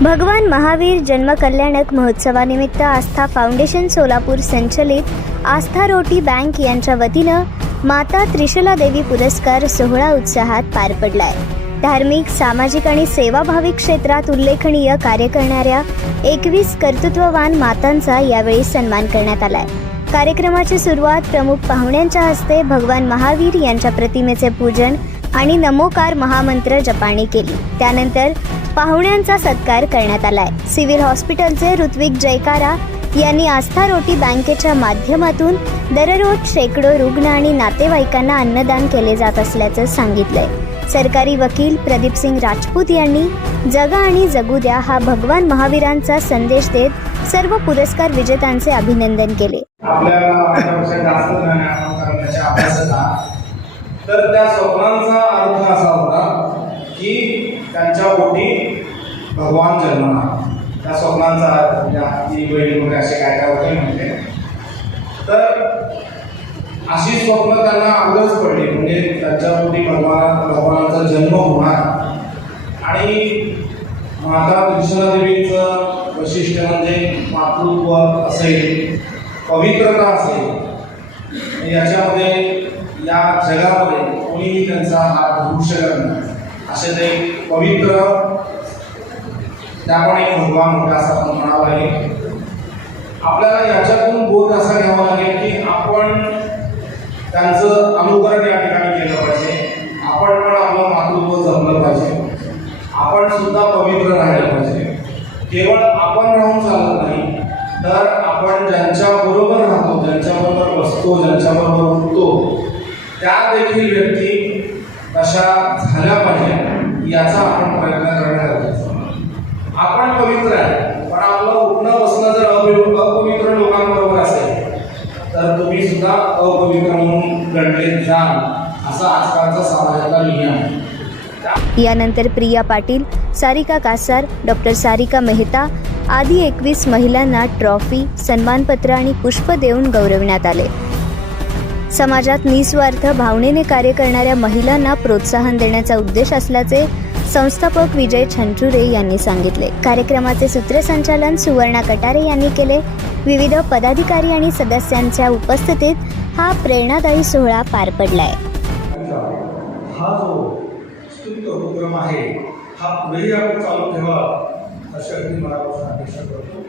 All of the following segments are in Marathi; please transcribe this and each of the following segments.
भगवान महावीर जन्मकल्याणक महोत्सवानिमित्त आस्था फाउंडेशन सोलापूर संचलित आस्था रोटी बँक यांच्या वतीनं माता त्रिशूला देवी पुरस्कार सोहळा उत्साहात पार पडलाय। धार्मिक, सामाजिक आणि सेवाभावी क्षेत्रात उल्लेखनीय कार्य करणाऱ्या 21 कर्तृत्ववान मातांचा यावेळी सन्मान करण्यात आलाय। कार्यक्रमाची सुरुवात प्रमुख पाहुण्यांच्या हस्ते भगवान महावीर यांच्या प्रतिमेचे पूजन आणि नमोकार महामंत्र जपाने केली। त्यानंतर पाहुण्यांचा सत्कार करण्यात आलाय। सिव्हिल हॉस्पिटलचे ऋत्विक जयकारा यांनी आस्था रोटी बँकेच्या माध्यमातून दररोज शेकडो रुग्ण आणि नातेवाईकांना अन्नदान केले जात असल्याचं सांगितलंय। सरकारी वकील प्रदीप सिंग राजपूत यांनी जगा आणि जगू द्या हा भगवान महावीरांचा संदेश देत सर्व पुरस्कार विजेत्यांचे अभिनंदन केले। तर त्या स्वप्नांचा अर्थ असा होता की त्यांच्या पोटी भगवान जन्मणार। त्या स्वप्नांचा अर्थ वगैरे असे काय काय होते म्हणजे तर अशी स्वप्न त्यांना आगळच पडली, म्हणजे त्यांच्या पोटी भगवानाचा जन्म होणार। आणि माता त्रिशूला देवीचं वैशिष्ट्य म्हणजे मातृत्व असेल, पवित्रता असेल, याच्यामध्ये या जगामध्ये कोणीही त्यांचा हात धरू शकत नाही असे ते पवित्र त्यामुळे भगवान होता असं आपण म्हणावं लागेल। आपल्याला याच्यातून बोध असा घ्यावा लागेल की आपण त्यांचं अनुकरण या ठिकाणी केलं पाहिजे। आपण पण आपलं मातृत्व जपलं पाहिजे, आपण सुद्धा पवित्र राहायला पाहिजे। केवळ आपण राहून चालत नाही, तर आपण ज्यांच्या बरोबर राहतो, ज्यांच्याबरोबर बसतो, ज्यांच्याबरोबर उठतो, त्या देखील व्यक्ती कशा झाल्या पाहिजे याचा आपण प्रयत्न करणे गरजेचं आहे। आपण पवित्र आहे, पण आपलं उठणं बसणं जर अपवित्र लोकांबरोबर असेल तर तुम्ही सुद्धा अपवित्र म्हणून गणले जाल, असा आजकालचा समाजाचा नियम आहे। यानंतर प्रिया पाटील, सारिका कासार, डॉक्टर सारिका मेहता आदी 21 महिलांना ट्रॉफी, सन्मानपत्र आणि पुष्प देऊन गौरवण्यात आले। समाजात निस्वार्थ भावनेने कार्य करणाऱ्या महिलांना प्रोत्साहन देण्याचा उद्देश असल्याचे संस्थापक विजय छंचुरे यांनी सांगितले। कार्यक्रमाचे सूत्रसंचालन सुवर्णा कटारे यांनी केले। विविध पदाधिकारी आणि सदस्यांच्या उपस्थितीत हा प्रेरणादायी सोहळा पार पडलाय। हा जो स्तुत्य उपक्रम आहे हा पुढेही आपण चालू ठेवा अशी अगदी मनापासून अपेक्षा करतो।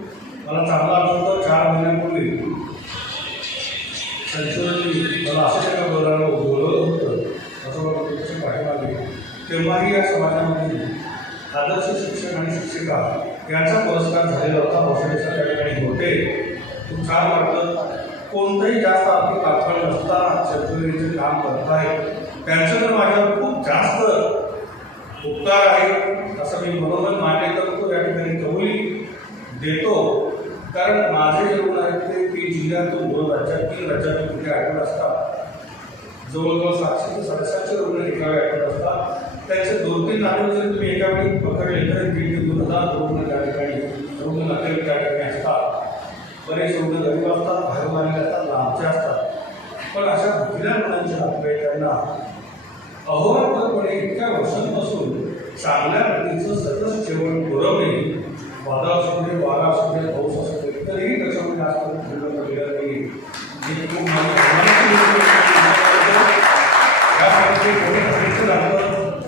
मला चांगला आठवतं 4 महिन्यांपूर्वी संचुरांनी मला अशा एका बोलायला बोलवलं होतं, असं मला पाठीमागे तेव्हाही या समाजामध्ये आदर्श शिक्षक आणि शिक्षिका यांचा पुरस्कार झालेला होता। भोसलेच्या त्या ठिकाणी होते, खूप छान वाटलं। कोणतंही जास्त आर्थिक अडथळा नसता संचुरीचे काम करत आहे, त्यांचं तर माझ्यावर खूप जास्त उपकार आहे असं मी मनोमन मान्य करतो, या ठिकाणी कबुली देतो। कारण माझे जे रुग्ण आहेत ते 3 जिल्ह्यातून 2 राज्यातील कुठे ॲडमिट असतात, जवळजवळ 700 ते 750 रुग्ण ठिकाणी ॲडमिट असतात। त्याचे 2-3 नातेवाईक जर तुम्ही एका वेळी पकडले तर 1,000 रुग्ण त्या ठिकाणी रुग्ण नातेवाईक त्या ठिकाणी असतात। बरेच रुग्ण गरीब असतात, बाहेरून आलेले असतात, लांबचे असतात। पण अशा महिला रुग्णांच्या नातेवाईकांना अहोरात्रपणे इतक्या वर्षांपासून चांगल्या प्रतीचं सतत जेवण पुरवणे, वादळ असू दे, वारा असू दे, पाऊस असू दे, तरीही त्याच्यामध्ये आजपर्यंत ठेवलं पडलेलं नाही।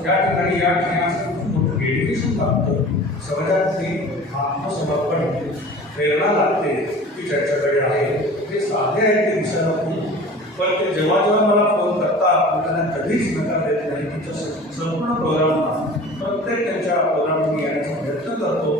त्या ठिकाणी या ठिकाणी डेडिकेशन लागतं, समाजातली आत्मसमर्पण प्रेरणा लागते की ज्याच्याकडे आहे ते साधे आहे ते दिसायला नाही, पण ते जेव्हा जेव्हा मला फोन करतात मी त्यांना कधीच नकार देत नाही। तुमच्या संपूर्ण प्रोग्रामला प्रत्येक त्यांच्या प्रोग्राम मी येण्याचा प्रयत्न करतो।